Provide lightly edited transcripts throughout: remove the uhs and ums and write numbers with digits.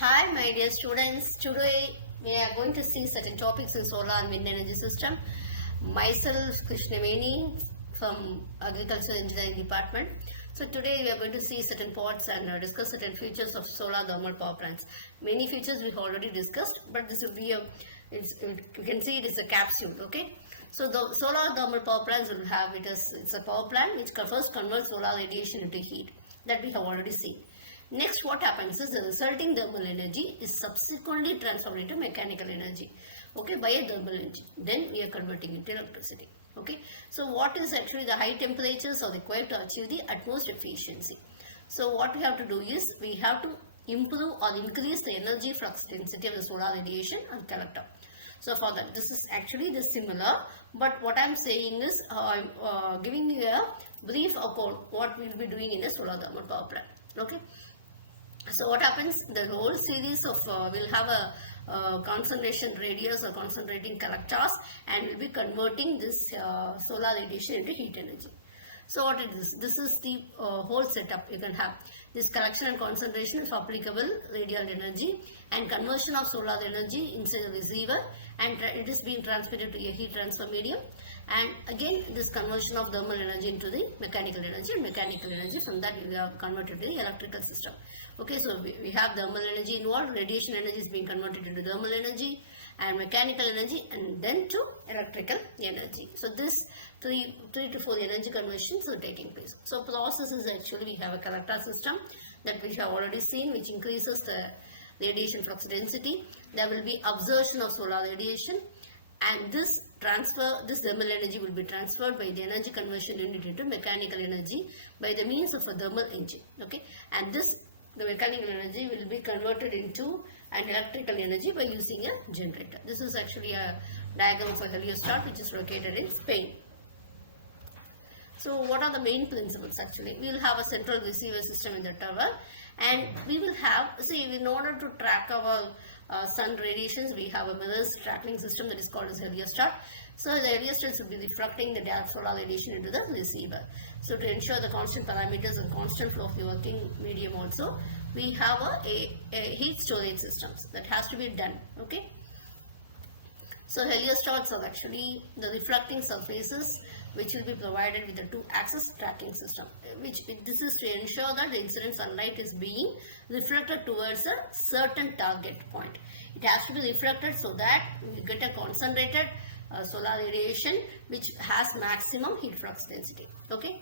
Hi my dear students, today we are going to see certain topics in solar and wind energy system. Myself Krishnaveni from Agricultural Engineering Department. So today we are going to see certain parts and discuss certain features of solar thermal power plants. Many features we have already discussed, but this will be you can see it is a capsule, okay? So the solar thermal power plants will have it's a power plant which first converts solar radiation into heat that we have already seen. Next, what happens is the resulting thermal energy is subsequently transformed into mechanical energy, okay, by a thermal engine. Then we are converting into electricity, okay. So what is actually the high temperatures are required to achieve the utmost efficiency. So what we have to do is we have to improve or increase the energy flux density of the solar radiation and collector. So for that, this is actually the similar, but what I am saying is giving you a brief about what we will be doing in a solar thermal power plant, okay. So what happens, the whole series of will have a concentration radius or concentrating collectors and will be converting this solar radiation into heat energy. So what it is, this is the whole setup. You can have this collection and concentration of applicable radial energy and conversion of solar energy inside the receiver, and it is being transmitted to a heat transfer medium, and again this conversion of thermal energy into the mechanical energy, and mechanical energy from that we have converted to the electrical system. Okay, so we have thermal energy involved, radiation energy is being converted into thermal energy and mechanical energy, and then to electrical energy. So this three to four energy conversions are taking place. So process is actually we have a collector system that we have already seen, which increases the radiation flux density. There will be absorption of solar radiation, and this thermal energy will be transferred by the energy conversion unit into mechanical energy by the means of a thermal engine, okay. And the mechanical energy will be converted into an electrical energy by using a generator. This is actually a diagram for heliostat which is located in Spain. So what are the main principles actually? We will have a central receiver system in the tower, and we will have, see, in order to track our sun radiations, we have a mirrors tracking system that is called as heliostat. So the heliostats will be reflecting the direct solar radiation into the receiver. So to ensure the constant parameters and constant flow of the working medium also, we have a heat storage systems that has to be done, okay. So heliostats are actually the reflecting surfaces which will be provided with the two-axis tracking system. This is to ensure that the incident sunlight is being reflected towards a certain target point. It has to be reflected so that we get a concentrated solar radiation which has maximum heat flux density. Okay,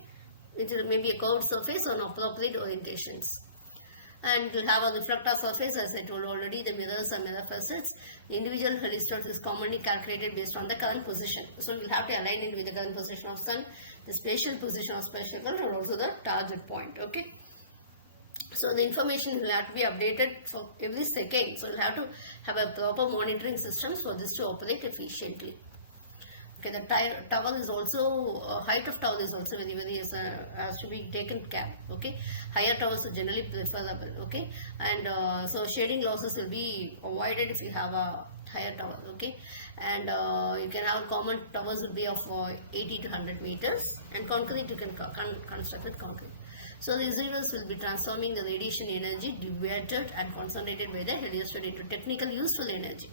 it may be a curved surface on appropriate orientations. And to have a reflector surface, as I told already, the mirrors are mirror facets. The individual heliostat is commonly calculated based on the current position. So we will have to align it with the current position of sun, the spatial position of spatial current, and also the target point. Okay. So the information will have to be updated for every second. So we'll have to have a proper monitoring systems for this to operate efficiently. Okay, the tower is also, height of tower is also very has to be taken care. Okay, higher towers are generally preferable. Okay, and so shading losses will be avoided if you have a higher tower. Okay, and you can have common towers will be of 80 to 100 meters, and concrete you can construct with concrete. So the receivers will be transforming the radiation energy diverted and concentrated by the heliostat into technical useful energy.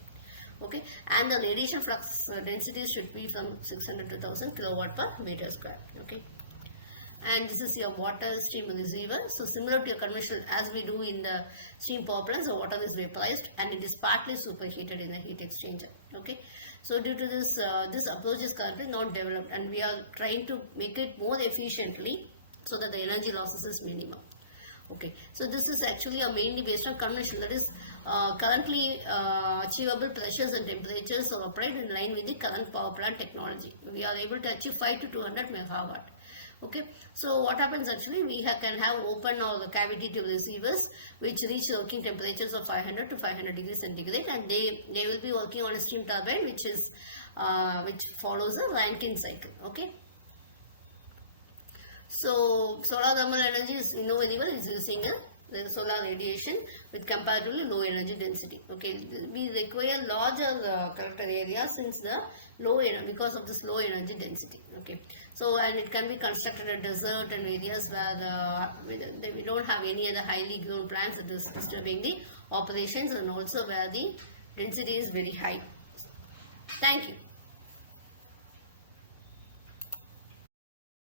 Okay, and the radiation flux density should be from 600 to 1000 kilowatt per meter square. Okay, and this is your water stream receiver. So similar to your conventional, as we do in the steam power plants, the water is vaporized and it is partly superheated in the heat exchanger. Okay, so due to this, this approach is currently not developed, and we are trying to make it more efficiently so that the energy losses is minimum. Okay, so this is actually mainly based on conventional, that is currently achievable pressures and temperatures are operated in line with the current power plant technology. We are able to achieve 5 to 200 megawatt. Okay, so what happens actually, we can have open or the cavity tube receivers which reach working temperatures of 500 to 500 degrees centigrade, and they will be working on a steam turbine which follows a Rankine cycle. Okay. So solar thermal energy is, we know very well, is using a the solar radiation with comparatively low energy density. Okay, we require larger collector area since the because of this low energy density. Okay, so and it can be constructed at desert and areas where we don't have any other highly grown plants that is disturbing the operations, and also where the density is very high. Thank you.